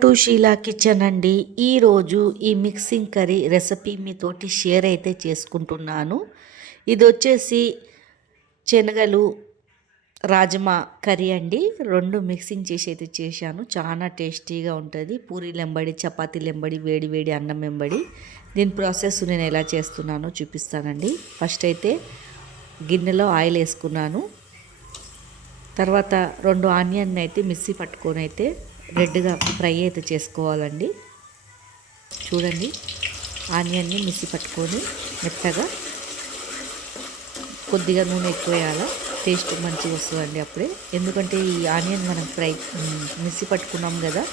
To Sheela kitchen అండి. ఈరోజు ఈ మిక్సింగ్ కర్రీ రెసిపీ మీతోటి షేర్ అయితే చేసుకుంటున్నాను. ఇది వచ్చేసి శనగలు రాజ్మా కర్రీ అండి. రెండు మిక్సింగ్ చేసి అయితే చేశాను. చాలా టేస్టీగా ఉంటుంది. పూరీలు ఎంబడి, చపాతీలు ఎంబడి, వేడి వేడి అన్నం ఎంబడి. దీని ప్రాసెస్ నేను ఎలా చేస్తున్నానో చూపిస్తానండి. ఫస్ట్ అయితే గిన్నెలో ఆయిల్ వేసుకున్నాను. తర్వాత 2 ఆనియన్ అయితే మిక్సీ పట్టుకొని అయితే రెడ్గా ఫ్రై అయితే చేసుకోవాలండి. చూడండి, ఆనియన్ని మిక్సీ పట్టుకొని మెత్తగా, కొద్దిగా నూనె ఎక్కువ వేయాలా, టేస్ట్ మంచిగా వస్తుందండి అప్పుడే. ఎందుకంటే ఈ ఆనియన్ మనం మిక్సీ పట్టుకున్నాం కదా,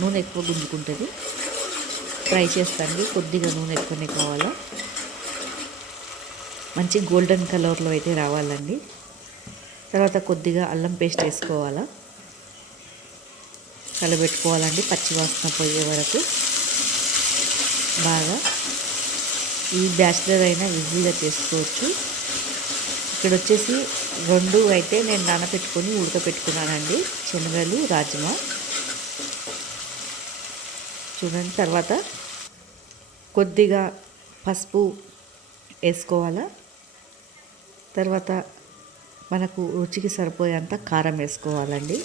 నూనె ఎక్కువ గుంజుకుంటుంది. ఫ్రై చేస్తాండి, కొద్దిగా నూనె ఎక్కువనే కావాలా. మంచి గోల్డెన్ కలర్లో అయితే రావాలండి. తర్వాత కొద్దిగా అల్లం పేస్ట్ వేసుకోవాలా, కలబెట్టుకోవాలండి పచ్చివాసన పోయే వరకు. బాగా ఈ బ్యాచిలర్ అయినా ఈజీగా చేసుకోవచ్చు. ఇక్కడ వచ్చేసి 2 అయితే నేను నానబెట్టుకొని ఉడకపెట్టుకున్నానండి, శనగలు రాజ్మా. చూడండి, తర్వాత కొద్దిగా పసుపు వేసుకోవాలా. తర్వాత మనకు రుచికి సరిపోయేంత కారం వేసుకోవాలండి.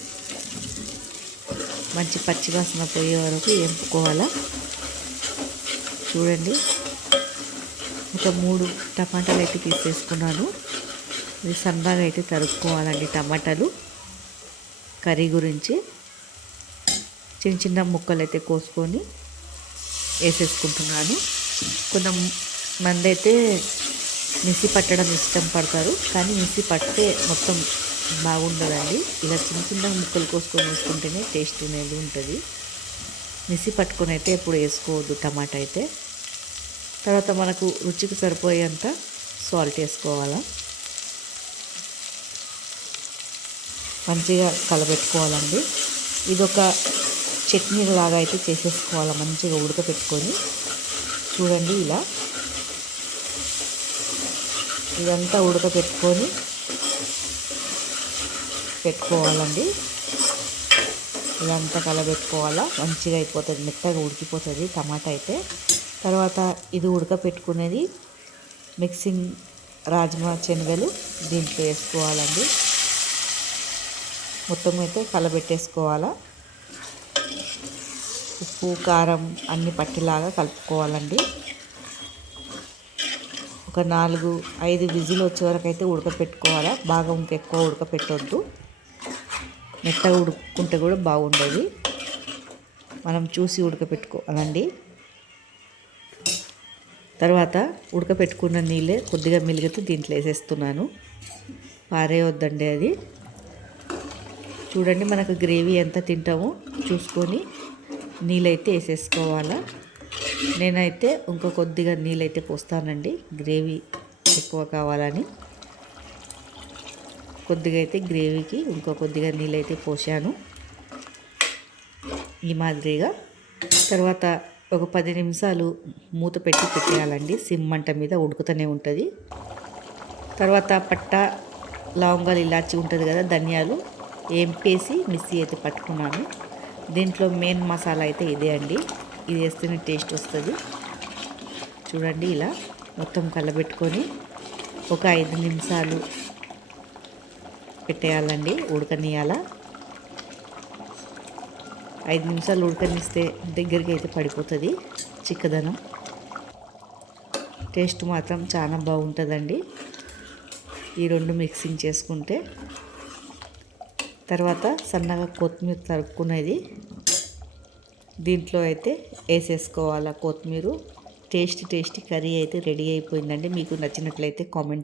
మంచి పచ్చివాసన పోయే వరకు వేపుకోవాలా. చూడండి, ఒక 3 టమాటాలు అయితే తీసేసుకున్నాను. ఇది సన్నగా అయితే తరుక్కోవాలండి. టమాటాలు కర్రీ గురించి చిన్న చిన్న ముక్కలు అయితే కోసుకొని వేసేసుకుంటున్నాను. కొంతమంది అయితే మిక్సీ పట్టడం ఇష్టం పడతారు, కానీ మిక్సీ పడితే మొత్తం బాగుండదండి. ఇలా చిన్న చిన్న ముక్కలు కోసుకొని వేసుకుంటేనే టేస్ట్ అనేది ఉంటుంది. మిక్సీ పట్టుకొని అయితే ఎప్పుడు వేసుకోవద్దు టమాటా అయితే. తర్వాత మనకు రుచికి సరిపోయేంత సాల్ట్ వేసుకోవాలా. మంచిగా కలబెట్టుకోవాలండి. ఇదొక చట్నీ లాగా అయితే చేసేసుకోవాలి, మంచిగా ఉడకపెట్టుకొని. చూడండి, ఇదంతా ఉడకపెట్టుకొని పెట్టుకోవాలండి. ఇదంతా కలబెట్టుకోవాలా, మంచిగా అయిపోతుంది, మెత్తగా ఉడికిపోతుంది టమాటా అయితే. తర్వాత ఇది ఉడకపెట్టుకునేది మిక్సింగ్ రాజ్మా శనగలు దీంట్లో వేసుకోవాలండి. మొత్తం అయితే కలబెట్టేసుకోవాలా. ఉప్పు కారం అన్ని పట్టేలాగా కలుపుకోవాలండి. ఒక 4-5 విజిల్ వచ్చే వరకు అయితే ఉడకపెట్టుకోవాలా. బాగా ఎక్కువ ఉడకపెట్టొద్దు, మెత్తగా ఉడుకుంటే కూడా బాగుండదు. మనం చూసి ఉడకపెట్టుకోవాలండి. తర్వాత ఉడకపెట్టుకున్న నీళ్ళే కొద్దిగా మిలిగితే దీంట్లో వేసేస్తున్నాను. పారేయొద్దండి అది. చూడండి, మనకు గ్రేవీ ఎంత తింటామో చూసుకొని నీళ్ళైతే వేసేసుకోవాలా. నేనైతే ఇంకో కొద్దిగా నీళ్ళైతే పోస్తానండి, గ్రేవీ ఎక్కువ కావాలని. కొద్దిగా అయితే గ్రేవీకి ఇంకో కొద్దిగా నీళ్ళైతే పోసాను ఈ మాదిరిగా. తర్వాత ఒక 10 నిమిషాలు మూత పెట్టి పెట్టేయాలండి. సిమ్ మంట మీద ఉడుకుతూనే ఉంటుంది. తర్వాత పట్ట, లవంగాలు, ఇలాచి ఉంటుంది కదా, ధనియాలు ఏంపేసి మిక్సీ అయితే పట్టుకున్నాను. దీంట్లో మెయిన్ మసాలా అయితే ఇదే అండి. ఇది వేస్తేనే టేస్ట్ వస్తుంది. చూడండి, ఇలా మొత్తం కలబెట్టుకొని ఒక 5 నిమిషాలు పెట్టేయాలండి, ఉడకనియాల. 5 నిమిషాలు ఉడకనిస్తే దగ్గరికి అయితే పడిపోతుంది చిక్కదనం. టేస్ట్ మాత్రం చాలా బాగుంటుందండి ఈ 2 మిక్సింగ్ చేసుకుంటే. తర్వాత సన్నగా కొత్తిమీర తరుక్కునేది దీంట్లో అయితే వేసేసుకోవాలా. కొత్తిమీర టేస్టీ కర్రీ అయితే రెడీ అయిపోయిందండి. మీకు నచ్చినట్లయితే కామెంట్